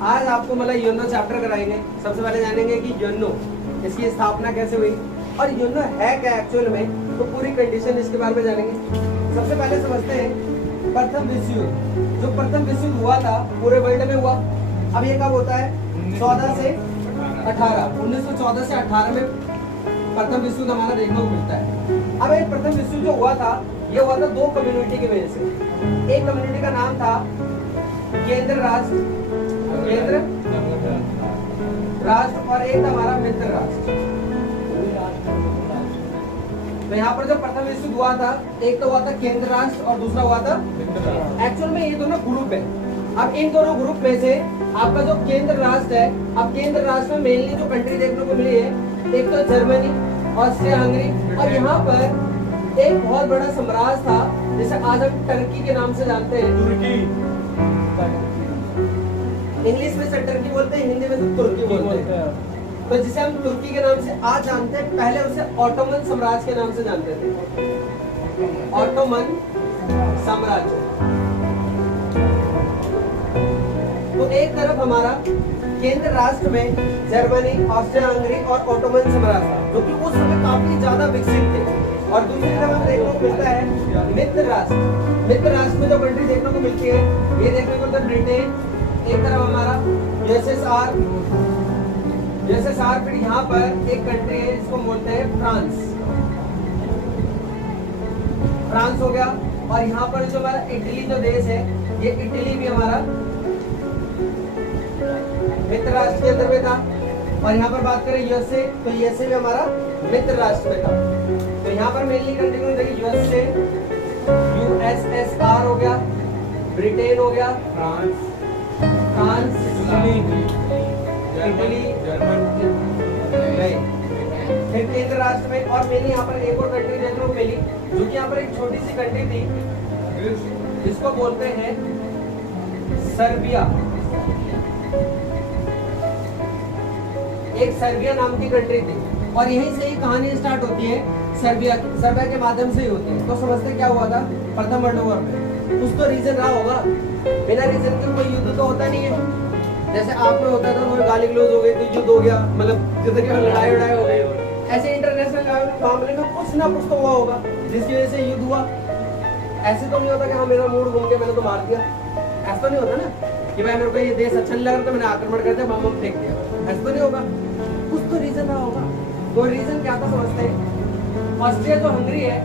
आज आपको मतलब यूएनओ चैप्टर कराएंगे। सबसे पहले जानेंगे कि यूएनओ इसकी स्थापना कैसे हुई और यूएनओ है क्या एक्चुअल में, तो पूरी कंडीशन इसके बारे में जानेंगे। सबसे पहले समझते हैं प्रथम विश्व युद्ध। जो प्रथम विश्व युद्ध हुआ था पूरे वर्ल्ड में हुआ। अब ये कब होता है? 14 से 18, 1914 से 18 में प्रथम विश्व युद्ध हमारा देखने को मिलता है। अब ये प्रथम विश्व युद्ध जो हुआ था, ये हुआ था दो कम्युनिटी की वजह से। एक कम्युनिटी का नाम था केंद्र राष्ट्र, केंद्र राष्ट्र, और एक था हमारा मित्र राष्ट्र। तो यहाँ पर जो प्रथम विश्व युद्ध हुआ था, एक तो हुआ था केंद्र राष्ट्र और दूसरा हुआ था एक्चुअल में ये दोनों ग्रुप है। अब इन दोनों ग्रुप में से आपका जो केंद्र राष्ट्र है, अब केंद्र राष्ट्र में मेनली जो कंट्री देखने को मिली है, एक तो जर्मनी, ऑस्ट्रिया हंगरी, और यहाँ पर एक बहुत बड़ा साम्राज्य था जिसे आज हम टर्की के नाम से जानते हैं। तुर्की, इंग्लिश में से टर्की बोलते हैं, हिंदी में से तुर्की बोलते हैं। तो जिसे हम तुर्की के नाम से आज जानते हैं, पहले उसे ऑटोमन साम्राज्य के नाम से जानते थे। ऑटोमन साम्राज्य। तो एक तरफ हमारा केंद्र राष्ट्र में जर्मनी, ऑस्ट्रिया हंगरी और ऑटोमन साम्राज्य था, जो कि उस समय काफी ज्यादा विकसित थे। और दूसरी तरफ हमें देखने को मिलता है मित्र राष्ट्र। मित्र राष्ट्र में जो कंट्री देखने को मिलती है, ये देखने को मिलता है ब्रिटेन, एक तरफ हमारा यूएसएसआर, फिर यहाँ पर एक कंट्री है जिसको बोलते हैं फ्रांस हो गया। और यहाँ पर जो हमारा इटली जो देश है, ये इटली भी हमारा मित्र राष्ट्र के अंदर में था। और यहाँ पर बात करें यूएसए, तो यूएसए भी हमारा मित्र राष्ट्र में था। तो यहाँ पर मेनली कंट्री को देखिए यूएसए, यूएसएसआर हो गया, ब्रिटेन हो गया, फ्रांस, इटली, फिर केंद्र राष्ट्र में। और मेनली यहाँ पर एक और कंट्री देखने को मिली, जो कि यहाँ पर एक छोटी सी कंट्री थी जिसको बोलते हैं सर्बिया। एक सर्बिया नाम की कंट्री थी, और यहीं से ही कहानी स्टार्ट होती है। सर्बिया के माध्यम से ही होती है। तो समझते क्या हुआ था प्रथम वर्ल्ड वॉर में? कुछ तो रीजन रहा होगा, बिना रीजन के कोई युद्ध तो होता नहीं है। जैसे आप में होता था तो गाली गलौज हो गई तो युद्ध हो गया, मतलब युद्ध की लड़ाई हो गई। ऐसे इंटरनेशनल मामले में कुछ ना कुछ तो हुआ होगा जिसकी वजह से युद्ध हुआ। ऐसे तो नहीं होता कि हाँ मेरा मूड घूम गया मैंने तो मार दिया। ऐसा तो नहीं होता ना कि भाई मेरे को ये देश अच्छा नहीं लगा तो मैंने आक्रमण कर दिया, बम फेंक दिया। ऐसा तो नहीं होगा, कुछ तो रीजन रहा होगा। तो रीजन क्या था समझते हैं? ऑस्ट्रिया जो हंगरी है,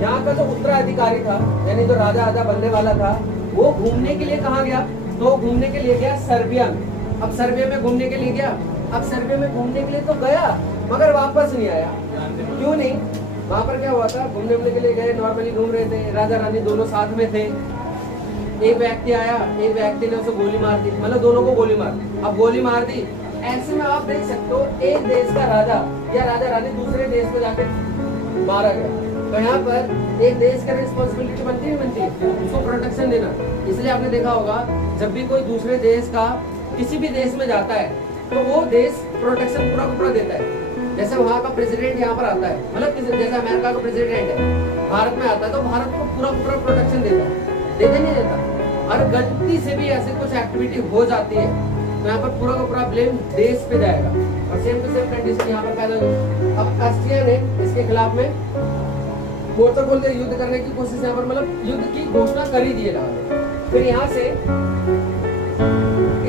यहाँ का जो उत्तराधिकारी था, यानी जो राजा बनने वाला था, वो घूमने के लिए कहाँ गया? तो घूमने के लिए गया सर्बिया में। अब सर्बिया में घूमने के लिए गया, अब सर्बिया में घूमने के लिए तो गया मगर वापस नहीं आया। क्यों नहीं? वहां पर क्या हुआ था, घूमने के लिए गए, नॉर्मली घूम रहे थे, राजा रानी दोनों साथ में थे। एक व्यक्ति आया, एक व्यक्ति ने उसे गोली मार दी, मतलब दोनों को गोली मार दी। अब गोली मार दी, ऐसे में आप देख सकते हो एक देश का राजा या राजा रानी दूसरे देश में जाके मारा गया। तो यहाँ पर एक देश का रिस्पॉन्सिबिलिटी बनती है उसको प्रोटेक्शन देना। इसलिए आपने देखा होगा जब भी कोई दूसरे देश का किसी भी देश में जाता है तो वो देश प्रोटेक्शन पूरा देता है। जैसे वहाँ का प्रेसिडेंट यहाँ पर आता है, मतलब जैसे अमेरिका का प्रेसिडेंट है भारत में आता है तो भारत को पूरा प्रोटेक्शन देता है, देता नहीं देता। और गलती से भी ऐसे कुछ एक्टिविटी हो जाती है तो यहाँ पर पूरा ब्लेम देश पे जाएगा। और सेम टू सेम कंडीशन यहाँ पर पैदा हुई। अब ऑस्ट्रिया ने इसके खिलाफ में मोर्चा खोलकर युद्ध करने की कोशिश यहाँ पर, मतलब युद्ध की घोषणा कर ही दिए रहा। फिर यहाँ से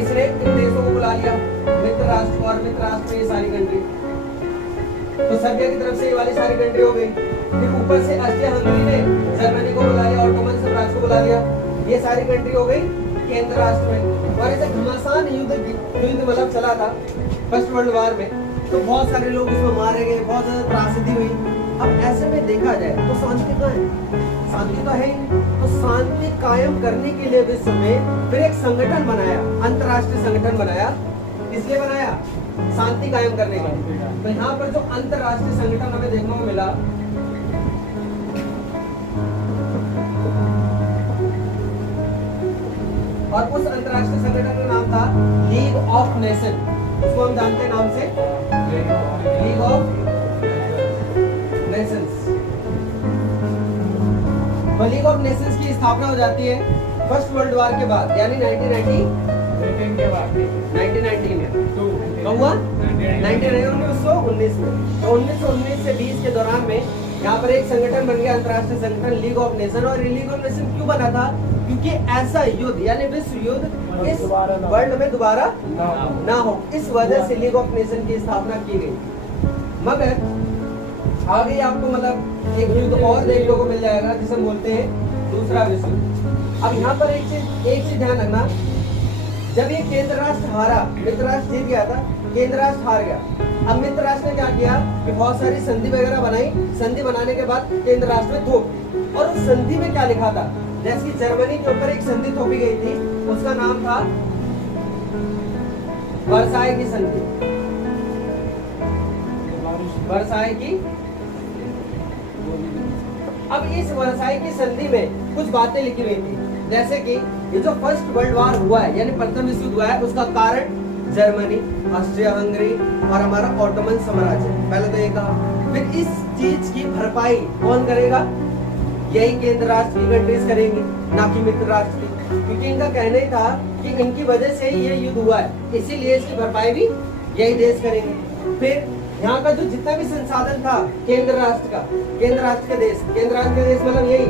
इसने इन देशों को बुला लिया, मित्र राष्ट्र और मित्र राष्ट्र में ये सारी कंट्री। तो सर्बिया की तरफ से ये वाली सारी कंट्री हो गई। फिर ऊपर से ऑस्ट्रिया हंगरी ने जर्मनी को बुला लिया, ऑटोमन साम्राज्य को बुला लिया। ये सारी कंट्री हो गई केंद्र राष्ट्र में। और ऐसे घमासान युद्ध मतलब चला था फर्स्ट वर्ल्ड वॉर में। तो बहुत सारे लोग इसमें मारे गए, बहुत ज्यादा त्रासदी हुई। अब ऐसे में देखा जाए तो शांति कहाँ है? शांति तो है ही। तो शांति कायम करने के लिए विश्व में फिर एक संगठन बनाया, अंतरराष्ट्रीय संगठन बनाया। इसलिए बनाया शांति कायम करने के लिए। तो यहाँ पर जो अंतरराष्ट्रीय संगठन हमें देखने को मिला, और उस अंतरराष्ट्रीय संगठन का नाम था लीग ऑफ नेशन। इसको हम जानते हैं नाम से लीग ऑफ नेशंस। तो लीग ऑफ नेशंस की स्थापना हो जाती है फर्स्ट वर्ल्ड वॉर के बाद, यानी 1990 1919 में कब हुआ? 1919 में। तो 1919 से 20 के दौरान में यहाँ पर एक संगठन बन गया, अंतर्राष्ट्रीय संगठन लीग ऑफ नेशन। और लीग ऑफ नेशन क्यों बना था? क्योंकि ऐसा युद्ध यानी विश्व युद्ध इस वर्ल्ड में दोबारा ना हो, इस वजह से लीग ऑफ नेशन की स्थापना की गई। मगर आगे आपको मतलब एक युद्ध और देखने को मिल जाएगा जिसे बोलते हैं दूसरा विश्व युद्ध। अब यहाँ पर एक चीज ध्यान रखना, जब ये केंद्र राष्ट्र हारा, मित्र राष्ट्र जीत गया था, केंद्र राष्ट्र हार गया। अब मित्र राष्ट्र ने क्या किया कि बहुत सारी संधि वगैरह बनाई, संधि बनाने के बाद केंद्र राष्ट्र में थोप। और उस संधि में क्या लिखा था? जैसे कि जर्मनी के ऊपर एक संधि थोपी गई थी, उसका नाम था वर्साई की संधि। वर्साई की। अब इस वर्साई की संधि में कुछ बातें लिखी हुई थी, जैसे कि ये जो फर्स्ट वर्ल्ड वॉर हुआ है यानी प्रथम विश्व युद्ध हुआ है, उसका कारण जर्मनी, ऑस्ट्रिया हंगरी और हमारा ऑटोमन साम्राज्य। पहले तो ये कहा। फिर इस चीज की भरपाई कौन करेगा? यही केंद्र राष्ट्र की कंट्रीज करेंगी, ना कि मित्र राष्ट्र की, क्योंकि इनका कहना ही था कि इनकी वजह से ही ये युद्ध हुआ है, इसीलिए इसकी भरपाई भी यही देश करेंगे। फिर यहाँ का जो जितना भी संसाधन था केंद्र राष्ट्र का, केंद्र राष्ट्र के देश मतलब यही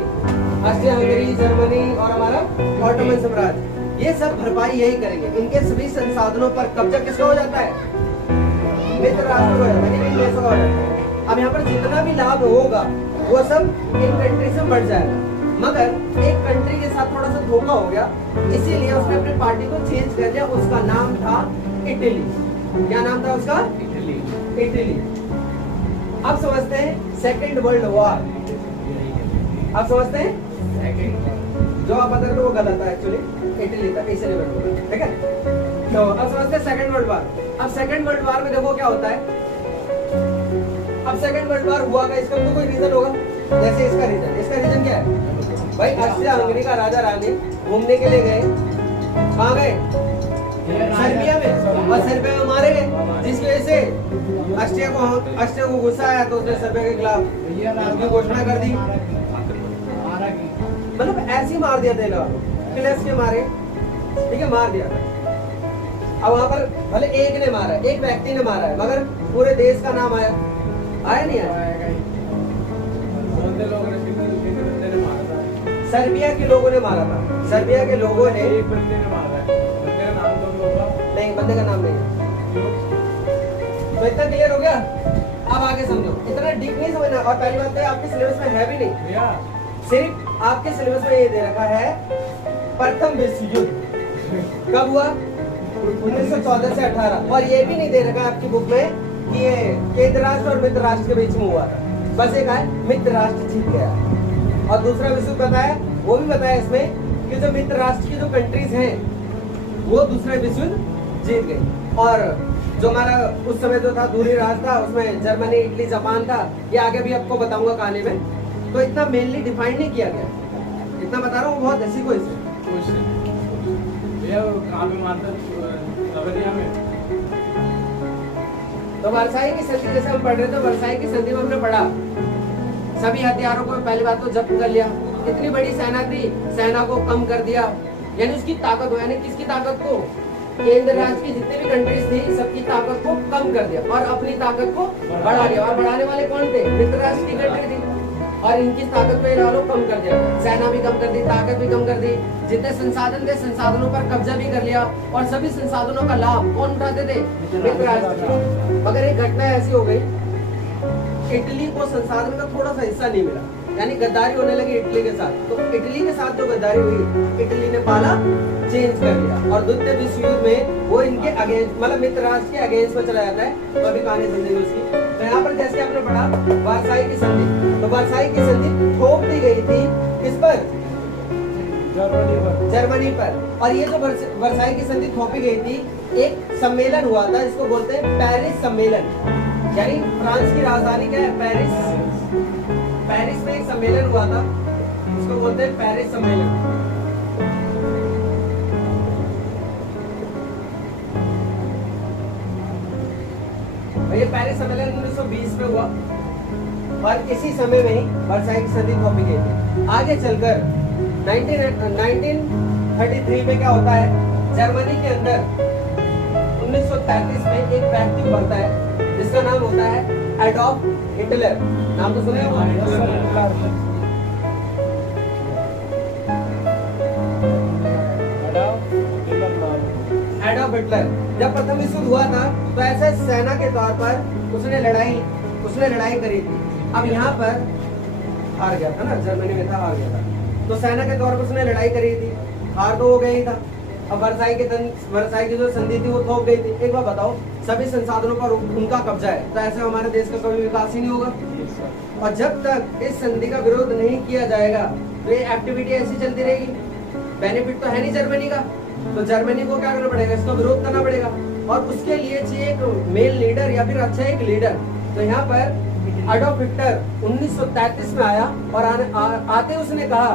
ऑस्ट्रिया हंगरी, जर्मनी और हमारा ऑटोमन साम्राज्य, ये सब भरपाई यही करेंगे। इनके सभी संसाधनों पर कब्जा किसका हो जाता है? मित्र राष्ट्र हो जाता है, इन देशों का हो जाता है। अब यहाँ पर जितना भी लाभ होगा वो सब इन कंट्री से बढ़ जाएगा। मगर एक कंट्री के साथ थोड़ा सा धोखा हो गया, इसीलिए उसने अपनी पार्टी को चेंज कर दिया। उसका नाम था इटली। क्या नाम था उसका? इटली। अब समझते हैं सेकेंड वर्ल्ड वॉर। अब समझते हैं जो आप बता रहे हो वो गलत है, एक्चुअली इटली था, इसलिए ठीक है। तो अब समझते हैं सेकेंड वर्ल्ड वॉर। अब सेकेंड वर्ल्ड वॉर में देखो क्या होता है। अब सेकेंड वर्ल्ड वॉर हुआ का इसका तो कोई रीजन होगा, जैसे इसका रीजन क्या है भाई? ऑस्ट्रिया हंगरी का राजा रानी घूमने के लिए गए, कहाँ गए? सर्बिया में। और सर्बिया में मारे गए, जिसकी वजह से ऑस्ट्रिया को गुस्सा आया तो उसने सर्बिया के खिलाफ उसकी घोषणा कर दी। मतलब ऐसे ही मार दिया था लोग, क्लैश के मारे, ठीक है, मार दिया। अब वहां पर भले एक ने मारा है, एक व्यक्ति ने मारा है, मगर पूरे देश का नाम आया नहीं आया? सर्बिया के लोगों ने मारा था, सर्बिया के लोगों ने। एक बंदे ने मारा है, बंदे का नाम तो होगा नहीं, बंदे का नाम नहीं है। तो इतना क्लियर हो गया। अब आगे समझो, इतना डीप नहीं समझना। और पहली बात है आपके सिलेबस में है भी नहीं, सिर्फ आपके सिलेबस में ये दे रखा है प्रथम विश्व युद्ध कब हुआ? 1914 से 18। और ये भी नहीं दे रखा है आपकी बुक में कि ये केंद्र राष्ट्र और मित्र राष्ट्र के बीच में हुआ था। बस एक है मित्र राष्ट्र जीत गया। और दूसरा विश्व युद्ध बताया, वो भी बताया इसमें कि जो मित्र राष्ट्र की जो कंट्रीज हैं वो दूसरा विश्व युद्ध जीत गई। और जो हमारा उस समय जो था दूरी राज था, उसमें जर्मनी, इटली, जापान था। ये आगे भी आपको बताऊंगा कहानी में। तो इतना मेनली डिफाइन नहीं किया गया, इतना बता रहा हूँ, बहुत ऐसी कोई तो वर्साई की संधि जैसे हम पढ़ रहे थे, वर्साई की संधि में हमने पढ़ा सभी हथियारों को पहली बात तो जब्त कर लिया। इतनी बड़ी सेना थी, सेना को कम कर दिया, यानी उसकी ताकत हो, यानी किसकी ताकत को? केंद्र राज्य की जितनी भी कंट्रीज थी सबकी ताकत को कम कर दिया और अपनी ताकत को बढ़ा दिया। और बढ़ाने वाले कौन थे? मित्र राष्ट्र की कंट्री थी। और इनकी ताकत को इन्होंने कम कर दिया, सेना भी कम कर दी, ताकत भी कम कर दी, जितने संसाधन थे संसाधनों पर कब्जा भी कर लिया। और सभी संसाधनों का लाभ कौन उठाते थे? मित्र राष्ट्र। मगर एक घटना ऐसी हो गई, इटली को संसाधन का थोड़ा सा हिस्सा नहीं मिला, यानी गद्दारी होने लगी इटली के साथ। तो इटली के साथ जो गद्दारी हुई, इटली ने पाला चेंज कर दिया और द्वितीय विश्व युद्ध में वो इनके अगेंस्ट, मतलब मित्र राष्ट्र के अगेंस्ट में चला जाता है। तो अभी कहानी समझेंगे उसकी। तो यहाँ पर जैसे आपने पढ़ा वर्साई की संधि, तो वर्साई की संधि थोप दी गई थी किस पर? जर्मनी पर। और ये जो वर्साई की संधि थोपी गई थी, एक सम्मेलन हुआ था जिसको बोलते हैं पेरिस सम्मेलन, यानी फ्रांस की राजधानी क्या है? पेरिस। पेरिस में एक सम्मेलन हुआ था, इसको बोलते हैं पेरिस सम्मेलन। ये पेरिस सम्मेलन 1920 में हुआ और इसी समय में ही वर्साई की संधि थोपी गई थी। आगे चलकर 1933 में क्या होता है? जर्मनी के अंदर 1933 में एक व्यक्ति बढ़ता है जिसका नाम होता है एडॉल्फ हिटलर। नाम तो सुने हो? एडॉल्फ हिटलर जब प्रथम विश्व युद्ध हुआ था तो ऐसे सेना के तौर पर उसने लड़ाई करी थी। अब यहाँ पर हार गया था ना, जर्मनी में था, हार गया था, तो सेना के तौर पर उसने लड़ाई करी थी, हार तो हो गई था। अब वर्साई की जो संधि थी वो थोप गई थी। एक बार बताओ, सभी संसाधनों पर उनका कब्जा है, तो ऐसे हमारे देश का कभी विकास ही नहीं होगा। और जब तक इस संधि का विरोध नहीं किया जाएगा तो ये एक्टिविटी ऐसी चलती रहेगी। बेनिफिट तो है नहीं जर्मनी का, तो जर्मनी को क्या करना पड़ेगा, इसका विरोध करना पड़ेगा। और उसके लिए चाहिए एक मेल लीडर या फिर अच्छा एक लीडर। तो यहाँ पर एडॉल्फ हिटलर 1933 में आया और आते उसने कहा,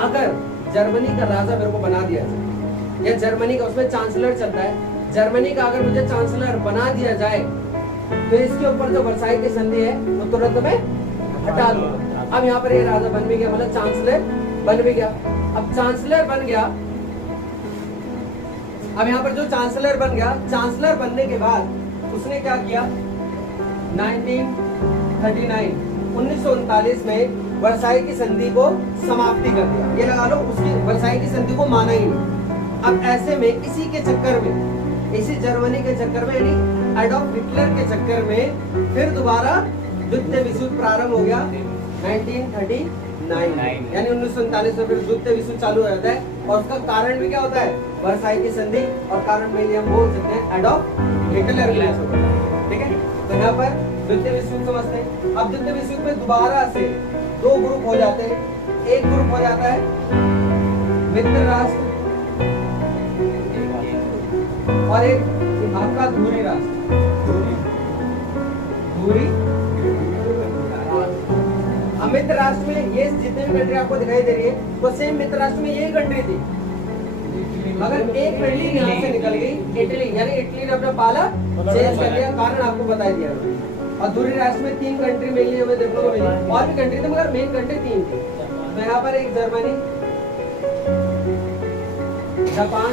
अगर जर्मनी का राजा मेरे को बना दिया जाए, या जर्मनी का, उसमें चांसलर चलता है, जर्मनी का अगर मुझे चांसलर बना दिया जाए तो इसके ऊपर जो वर्साई की संधि है वो तुरंत में हटा दूंगा। अब यहाँ पर ये राजा बन भी गया, मतलब चांसलर बन भी गया। अब चांसलर बन गया, अब यहाँ पर जो चांसलर बन गया, चांसलर बनने के बाद उसने क्या किया, 1939 में वर्साई की संधि को समाप्ति कर दिया। ये लगा लो, उसकी वर्साई की संधि को माना ही नहीं। अब ऐसे में इसी के चक्कर में, इसी जर्मनी के चक्कर में, यानी एडॉल्फ हिटलर के चक्कर में फिर दोबारा द्वितीय विश्व युद्ध प्रारंभ हो गया 1939, यानी 1939 में फिर द्वितीय विश्व युद्ध चालू हो जाता है। और उसका कारण भी क्या होता है, वर्साई की संधि, और कारण में हम बोल सकते हैं एडॉल्फ हिटलर की वजह से। ठीक है, तो यहाँ पर द्वितीय विश्व युद्ध समझते हैं। अब द्वितीय विश्व युद्ध में दोबारा से दो ग्रुप हो जाते हैं। एक ग्रुप हो जाता है मित्र राष्ट्र और एक आपका धुरी राष्ट्र। धुरी मित्र राष्ट्र में ये जितने भी कंट्री आपको दिखाई दे रही है वो सेम मित्र राष्ट्र में यही कंट्री थी, मगर एक कंट्री यहाँ से निकल गई, इटली, यानी इटली ने अपना पाला चेंज कर लिया, कारण आपको बता दिया। और धुरी राष्ट्र में 3 कंट्री मिली, हमें देखने को मिली, और भी कंट्री थी मगर मेन कंट्री 3 थी। तो यहाँ पर एक जर्मनी, जापान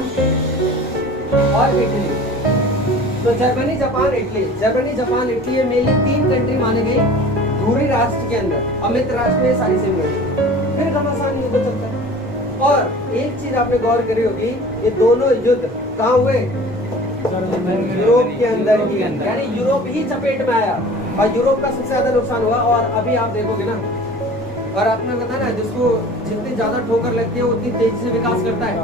और इटली। तो जर्मनी, जापान, इटली ये मेनली 3 कंट्री माने गए धुरी राष्ट्र के अंदर। और मित्र राष्ट्र में सारी सेम गई, फिर घमासान युद्ध चलता है। और एक चीज आपने गौर करी होगी, ये दोनों युद्ध कहाँ हुए, यूरोप के अंदर ही, यानी यूरोप ही चपेट में आया और यूरोप का सबसे ज्यादा नुकसान हुआ। और अभी आप देखोगे ना, और आपने बताया ना, जिसको जितनी ज्यादा ठोकर लगती है उतनी तेजी से विकास करता है।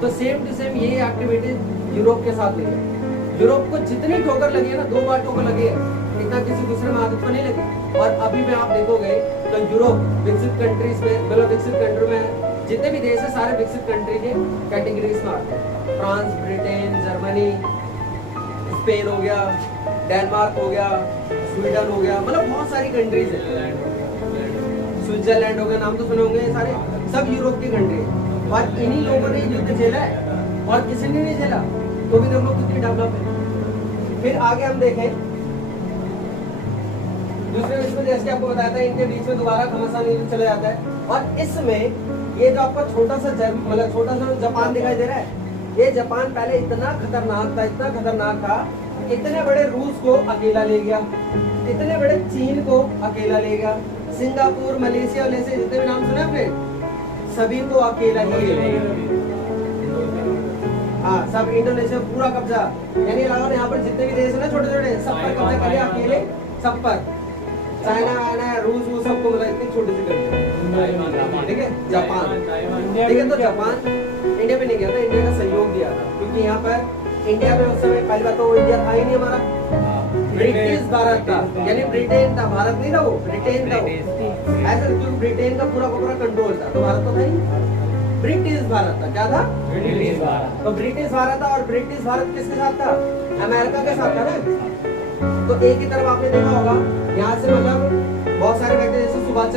तो सेम टू सेम यही एक्टिविटीज यूरोप के साथ हुई है। यूरोप को जितनी ठोकर लगी है ना, 2 बार ठोकर लगी है, इतना किसी दूसरे महाद्वीप को नहीं लगी। और अभी में आप देखोगे तो यूरोप विकसित कंट्रीज में, मतलब विकसित कंट्री में जितने भी देश है सारे विकसित कंट्री के कैटेगरीज में आते हैं। फ्रांस, ब्रिटेन, जर्मनी, स्पेन हो गया, डेनमार्क हो गया, स्वीडन हो गया, मतलब बहुत सारी कंट्रीज है, स्विट्जरलैंड हो गया, नाम तो सुने होंगे, सारे सब यूरोप की कंट्री है। और इन्हीं लोगों ने युद्ध झेला है और किसी ने नहीं झेला, तो भी देख लो कितनी डेवलप है। फिर आगे हम देखें दूसरे विश्व युद्ध, जैसे आपको बताया था, इनके बीच में दोबारा घमासान युद्ध चला जाता है। और इसमें ये जो आपका छोटा सा जापान दिखाई दे रहा है, ये जापान पहले इतना खतरनाक था, इतने बड़े रूस को अकेला ले गया, इतने बड़े चीन को अकेला ले गया, सिंगापुर, मलेशिया, जितने भी नाम सुने आपने, सभी को अकेला ही ले गया। हाँ, सब इंडोनेशिया पूरा कब्जा, यानी लगाओ यहाँ पर जितने भी देश है ना छोटे छोटे, सब पर कब्जा कर लिया अकेले, सब पर। चाइना, रूस, वो सबको, मतलब इतनी छोटी सी कंट्री, ठीक है, जापान, ठीक है। तो जापान इंडिया में नहीं गया था, इंडिया का सहयोग दिया था, क्योंकि यहाँ पर इंडिया में उस समय पहली बात तो वो इंडिया था ही नहीं हमारा, ब्रिटिश भारत था, यानी ब्रिटेन था, भारत नहीं था वो, ब्रिटेन था वो। ऐसा क्योंकि ब्रिटेन का पूरा कंट्रोल था, तो भारत तो था ही, ब्रिटिश भारत था। क्या था? ब्रिटिश भारत। तो ब्रिटिश भारत था, और ब्रिटिश भारत किसके साथ था? अमेरिका के साथ था ना। तो एक ही तरफ आपने देखा होगा, यहाँ से मतलब बहुत सारे व्यक्ति, जैसे सुभाष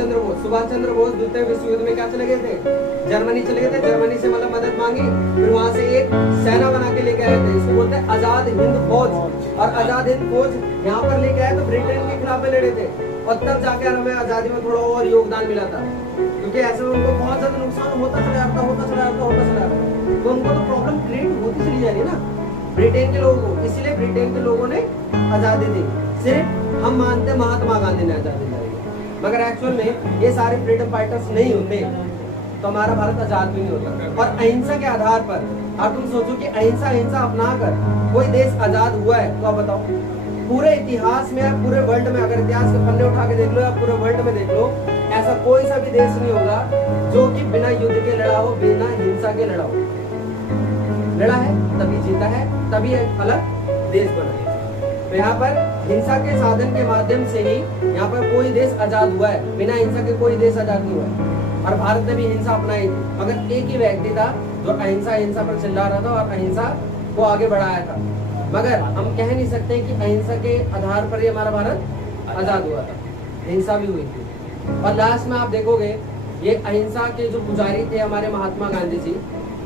चंद्र बोस द्वितीय विश्व युद्ध में क्या चले गए थे, जर्मनी चले गए थे, जर्मनी से मतलब मदद मांगी, फिर वहां से एक सेना बना के लेके आए थे, इसको बोलते हैं आजाद हिंद फौज। और आजाद हिंद फौज यहाँ पर लेके आए तो ब्रिटेन के खिलाफ में लड़े थे, और तब जाकर हमें आजादी में थोड़ा और योगदान मिला था, क्योंकि ऐसे में उनको बहुत ज्यादा नुकसान होता चला जाता। तो उनको तो प्रॉब्लम क्रिएट होती चली जा रही है ना ब्रिटेन के लोगों को। इसलिए ब्रिटेन के लोगों ने आजादी दी। सिर्फ हम मानते हैं महात्मा गांधी ने आजादी दी, मगर एक्चुअल में ये सारे फ्रीडम फाइटर्स नहीं होते तो हमारा भारत आजाद भी नहीं होता। और अहिंसा के आधार पर आप तुम सोचो कि अहिंसा अपना कर कोई देश आजाद हुआ है तो आप बताओ पूरे इतिहास में, पूरे वर्ल्ड में, अगर इतिहास के पन्ने उठा के देख लो या पूरे वर्ल्ड में देख लो, ऐसा कोई सा भी देश नहीं होगा जो कि बिना युद्ध के लड़ा हो, बिना हिंसा के लड़ा हो। लड़ा है तभी जीता है, तभी एक अलग देश बना है। तो यहाँ पर हिंसा के साधन के माध्यम से ही यहाँ पर कोई देश आजाद हुआ है, बिना हिंसा के कोई देश आजाद नहीं हुआ है। और भारत ने भी हिंसा अपनाई थी, मगर एक ही व्यक्ति था जो अहिंसा पर चिल्ला रहा था और अहिंसा को आगे बढ़ाया था। मगर हम कह नहीं सकते कि अहिंसा के आधार पर ही हमारा भारत आजाद हुआ था, हिंसा भी हुई थी। और लास्ट में आप देखोगे ये अहिंसा के जो पुजारी थे हमारे महात्मा गांधी जी,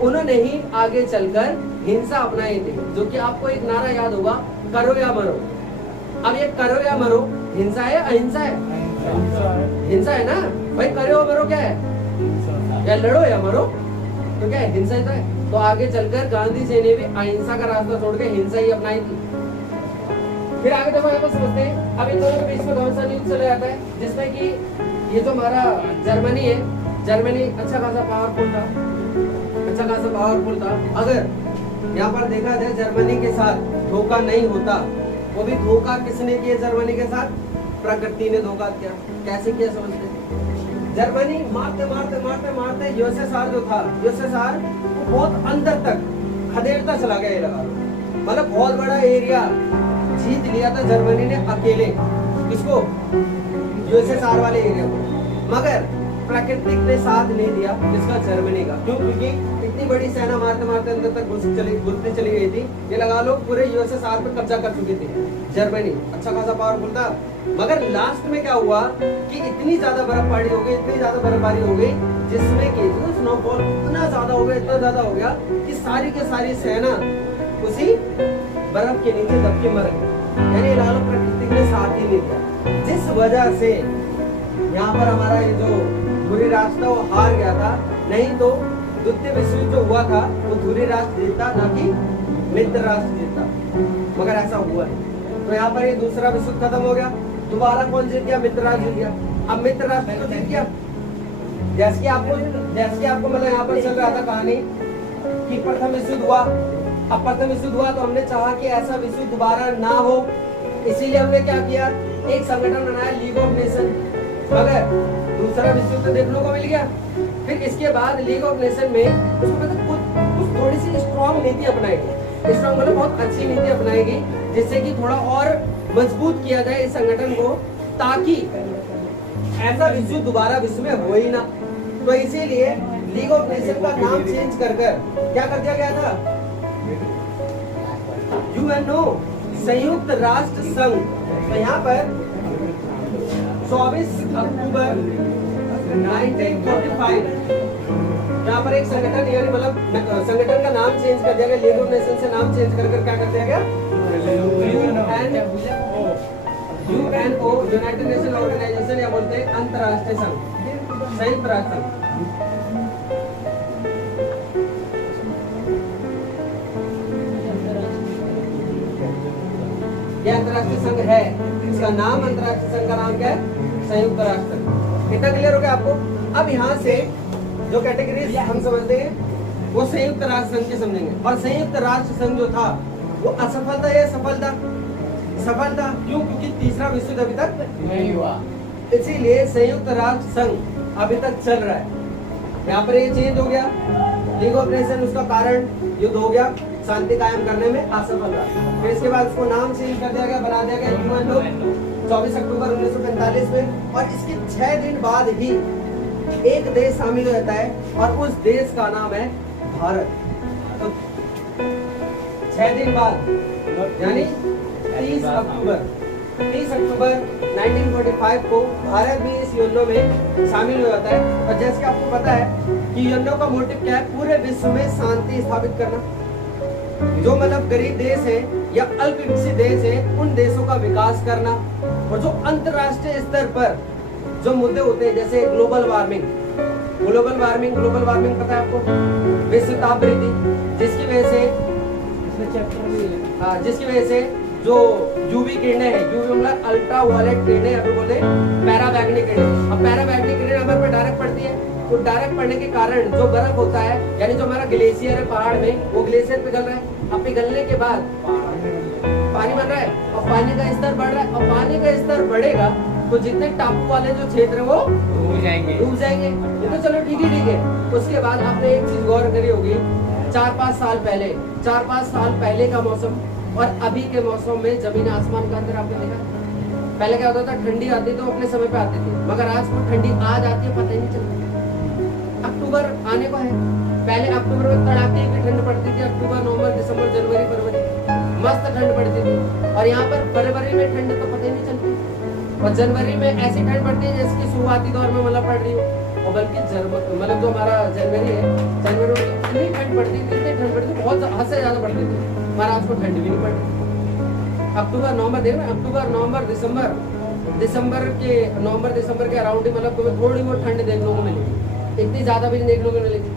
उन्होंने ही आगे चलकर हिंसा अपनाई थी। जो कि आपको एक नारा याद होगा, करो या मरो। अब ये करो या मरो हिंसा है अहिंसा है? हिंसा है ना भाई। करो या मरो क्या है? या लड़ो या मरो तो क्या है? हिंसा है। तो आगे चलकर गांधी जी ने भी अहिंसा का रास्ता छोड़ के हिंसा ही अपनाई थी। फिर आगे देखो यहाँ पर समझते हैं अब इन दोनों के बीच में कौन सा न्यूज चला जाता है, जिसमें कि ये जो हमारा जर्मनी है, जर्मनी अच्छा खासा पावरफुल था। अगर यहाँ पर देखा जाए जर्मनी के साथ धोखा नहीं होता, वो भी धोखा किसने किया जर्मनी के साथ? प्रकृति ने धोखा किया। कैसे किया समझते हैं? जर्मनी मारते यूएसएसआर जो था, यूएसएसआर बहुत अंदर तक खदेड़ता चला गया। ये लगा लो मतलब बहुत बड़ा एरिया जीत लिया था जर्मनी ने अकेले। किसको? यूएसएसआर वाले एरिया को। मगर प्राकृतिक ने साथ नहीं दिया, जिसका जर्मनी का। क्यों? क्योंकि इतनी बड़ी सेना मारते अंदर तक घुसती चली गई थी। ये लगा लो पूरे यूएसएसआर पे कब्जा कर चुकी थी जर्मनी। अच्छा खासा पावरफुल था। मगर लास्ट में क्या हुआ कि इतनी ज्यादा बर्फबारी हो गई जिसमें कि स्नोफॉल इतना ज्यादा हो गया कि सारी की सारी सेना उसी बर्फ के नीचे दब के मर गई। यानी लगा लो प्रकृति ने साथ ही नहीं दिया, जिस वजह से यहाँ पर हमारा ये जो धुरी राष्ट्र वो हार गया था। नहीं तो द्वितीय विश्व युद्ध जो हुआ था वो धुरी राष्ट्र जीतता, ना कि मित्र राष्ट्र जीतता। मगर ऐसा हुआ है। तो यहाँ पर ये दूसरा विश्व युद्ध खत्म हो गया। दोबारा कौन जीत गया? मित्र राष्ट्र जीत गया। अब मित्र राष्ट्र तो जीत गया। जैसे कि आपको मतलब यहाँ पर चल रहा था कहानी कि प्रथम विश्व युद्ध हुआ। अब प्रथम विश्व युद्ध हुआ तो हमने चाहा कि ऐसा विश्व युद्ध दोबारा ना हो, इसीलिए हमने क्या किया? एक संगठन बनाया, लीग ऑफ नेशन। मगर दूसरा विश्व युद्ध देखने को मिल गया। फिर इसके बाद लीग ऑफ नेशन में कुछ थोड़ी सी स्ट्रॉन्ग नीति अपनाई गई। स्ट्रॉन्ग मतलब बहुत अच्छी नीति अपनाई गई, जिससे कि थोड़ा और मजबूत किया जाए इस संगठन को, ताकि ऐसा विश्व दोबारा विश्व में हो ही ना। तो इसीलिए लीग ऑफ नेशन का नाम चेंज कर क्या कर दिया गया था? यूएनओ, संयुक्त राष्ट्र संघ। तो यहाँ पर 24 अक्टूबर 1945 यहाँ पर एक संगठन यानी मतलब संगठन का नाम चेंज कर दिया गया। लीग ऑफ नेशन से नाम चेंज कर क्या कर दिया गया? यूएनओ, यूनाइटेड नेशन ऑर्गेनाइजेशन, या बोलते हैं अंतरराष्ट्रीय संघ, संयुक्त राष्ट्र संघ। ये अंतरराष्ट्रीय संघ है, इसका नाम अंतरराष्ट्रीय संघ का नाम क्या है? संयुक्त राष्ट्र संघ। इतना क्लियर हो गया आपको? अब यहाँ से जो कैटेगरीज हम समझते हैं वो संयुक्त राष्ट्र संघ के समझेंगे। और संयुक्त राष्ट्र संघ जो था वो असफल था या सफल था? सफल था। क्यों? क्योंकि तीसरा विश्व युद्ध अभी तक नहीं हुआ, इसीलिए संयुक्त राष्ट्र संघ अभी तक चल रहा है। यहाँ पर ये चेंज हो गया, लीग ऑफ नेशन, उसका कारण युद्ध हो गया, शांति कायम करने में असफल रहा। फिर इसके बाद इसको नाम चेंज कर दिया गया, बना दिया गया यूएनओ 24 अक्टूबर 1945 में। और इसके 6 दिन बाद ही एक देश शामिल हो जाता है और उस देश का नाम है भारत। तो 6 दिन बाद यानी 30 अक्टूबर 1945 को भारत भी इस यूएनओ में शामिल हो जाता है। और जैसे कि आपको पता है कि यूएनओ का मोटिव क्या है? पूरे विश्व में शांति स्थापित करना। जो मतलब गरीब देश है या अल्प विकसित देश है, उन देशों का विकास करना। और जो अंतरराष्ट्रीय स्तर पर जो मुद्दे होते हैं, जैसे ग्लोबल वार्मिंग ग्लोबल वार्मिंग पता है आपको, विश्व ताप वृद्धि, जिसकी वजह से जो यूवी किरणें हैं, यूवी मतलब अल्ट्रा वायलेट किरणें, या फिर बोले पैराबैंगनी किरणें। अब पैराबैंगनी किरणें हमारे पर डायरेक्ट पड़ती है, तो डायरेक्ट पड़ने के कारण जो बर्फ होता है, यानी जो हमारा ग्लेशियर है पहाड़ में, वो ग्लेशियर पिघल रहा है। अब पिघलने के बाद पानी बन रहा है और पानी का स्तर बढ़ रहा है, और पानी का स्तर बढ़ेगा तो जितने टापू वाले जो क्षेत्र है वो डूब जाएंगे। ये तो चलो ठीक है। उसके बाद आपने एक चीज गौर करी होगी, 4-5 साल पहले का मौसम और अभी के मौसम में जमीन आसमान का अंतर आपने देखा। पहले क्या होता था, ठंडी आती तो अपने समय पे आती थी, मगर आज तो ठंडी आज आती है पता ही नहीं चलता। अक्टूबर आने को है, पहले अक्टूबर में तड़ाके की ठंड पड़ती थी, अक्टूबर नवंबर दिसंबर जनवरी फरवरी मस्त ठंड पड़ती थी, और यहाँ पर फरवरी में ठंड तो पता ही नहीं चलती, और जनवरी में ऐसी ठंड पड़ती है जैसे कि शुरुआती दौर में मतलब पड़ रही हो। और बल्कि मतलब जो हमारा जनवरी है, जनवरी में इतनी ठंड पड़ती थी, बहुत हद से ज्यादा पड़ती थी, हमारा आज को ठंड भी नहीं पड़ती। अक्टूबर नवंबर देख रहे हैं, अक्टूबर नवंबर दिसंबर के अराउंड ही मतलब तुम्हें थोड़ी बहुत ठंड देखने को मिलेगी, इतनी ज्यादा भी नहीं देखने को मिलेगी।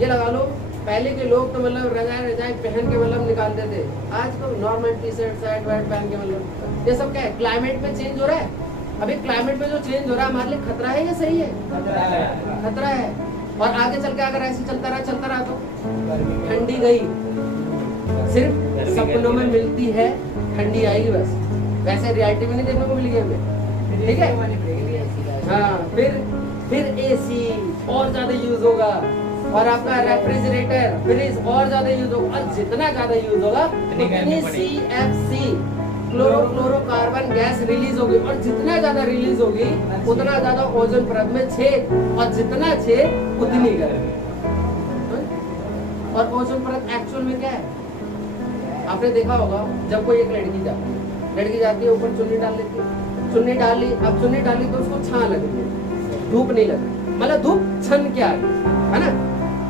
ये लगा लो पहले के लोग तो मतलब रजाई पहन के मतलब निकालते थे, आज तो नॉर्मल टी शर्ट शर्ट वैट पहन के मतलब। ये सब क्या है, क्लाइमेट में चेंज हो रहा है। अभी क्लाइमेट में जो चेंज हो रहा है हमारे लिए खतरा है या सही है? खतरा है। और आगे चल के अगर ऐसे चलता रहा तो ठंडी गई, सिर्फ सपनों में मिलती है, ठंडी आएगी बस, वैसे रियलिटी में नहीं देखने को मिलेगी हमें, ठीक है। हाँ, फिर एसी और ज्यादा यूज होगा, और आपका रेफ्रिजरेटर फ्रिज और ज्यादा यूज होगा, और जितना ज्यादा यूज होगा उतनी CFC क्लोरोफ्लोरोकार्बन गैस रिलीज होगी, और जितना ज्यादा रिलीज होगी उतना ज्यादा ओजोन परत में छेद, और जितना छेद उतनी गर्मी। और ओजोन परत एक्चुअल में क्या है, आपने देखा होगा, जब कोई एक लड़की जाती है ऊपर चुन्नी डाल लेती है, चुन्नी डाली तो उसको छां लग रही है, धूप नहीं लग रही, मतलब धूप छन के आ गई है ना,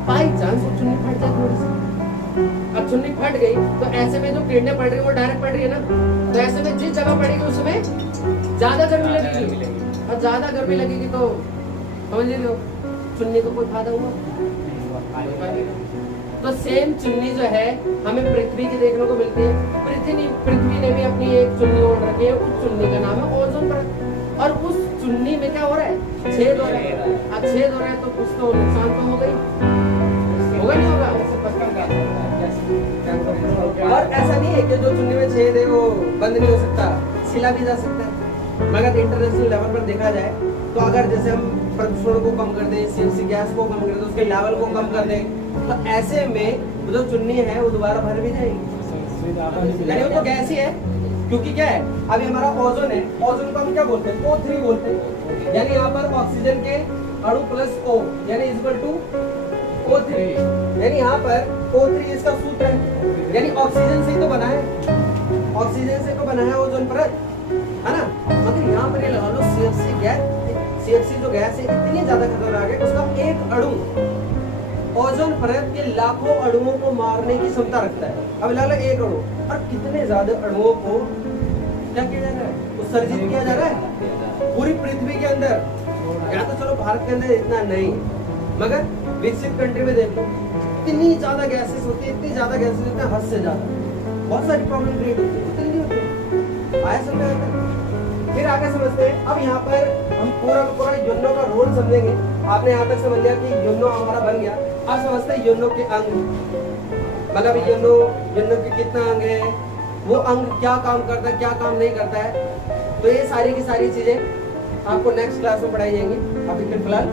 बाई चांस वो चुन्नी फट जाए थोड़ी सी। अब चुन्नी फट गई तो ऐसे में जो किरणें पड़ रही है वो डायरेक्ट पड़ रही है ना, तो ऐसे में जिस जगह पड़ेगी उसमें ज्यादा गर्मी लगेगी, और ज्यादा गर्मी लगेगी तो समझ लो चुन्नी को कोई फायदा हुआ? तो सेम चुन्नी जो है हमें पृथ्वी की देखने को मिलती है। पृथ्वी ने भी अपनी एक चुन्नी ओढ़ रखी है, उस चुन्नी का नाम है ओजोन परत, और उस चुन्नी में क्या हो रहा है, छेद हो रहा है। अब छेद हो रहा है तो कुछ तो नुकसान तो होगा नहीं होगा? और ऐसा नहीं है कि जो चुन्नी में छेद है वो बंद नहीं हो सकता, सिला भी जा सकता है। मगर इंटरनेशनल लेवल पर देखा जाए तो अगर जैसे हम प्रदूषण को कम कर दें, CFC गैस को कम कर दें, उसके लेवल को कम कर दें, तो ऐसे में जो चुन्नी है वो दोबारा भर भी जाएगी, यानी वो तो गैस ही है। क्योंकि क्या है, अभी हमारा ओजोन है, ओजोन को हम क्या बोलते हैं, O3 बोलते हैं, यानी यहाँ पर ऑक्सीजन के अणु प्लस O यानी इक्वल टू O3, यानी यहाँ पर O3 इसका सूत्र है, यानी ऑक्सीजन से तो बना है, ऑक्सीजन से तो बना है ओजोन परत, है ना। मगर यहाँ पर ये लगा लो CFC जो गैस है इतनी ज्यादा खतरनाक है, उसका एक अणु ओजोन परत के लाखों अणुओं को मारने की क्षमता रखता है। अब लगा लो एक अणु, और कितने ज्यादा अणुओं को क्या किया जा रहा है, उत्सर्जित किया जा रहा है पूरी पृथ्वी के अंदर। यहाँ तो चलो भारत के अंदर इतना नहीं, मगर विकसित कंट्री में देखो इतनी ज्यादा गैसेस होती है, इतनी ज्यादा गैसेस, इतना हद से ज्यादा, बहुत सारी प्रॉब्लम क्रिएट होती है, इतनी नहीं होती। आया समझ आता है? फिर आगे समझते हैं। अब यहाँ पर हम पूरा योनो का रोल समझेंगे। आपने यहाँ तक समझ लिया कि योनो हमारा बन गया। अब समझते हैं योनो के अंग, मतलब योनो के कितना अंग है, वो अंग क्या काम करता है, क्या काम नहीं करता है। तो ये सारी की सारी चीजें आपको नेक्स्ट क्लास में पढ़ाई जाएंगी। अभी फिलहाल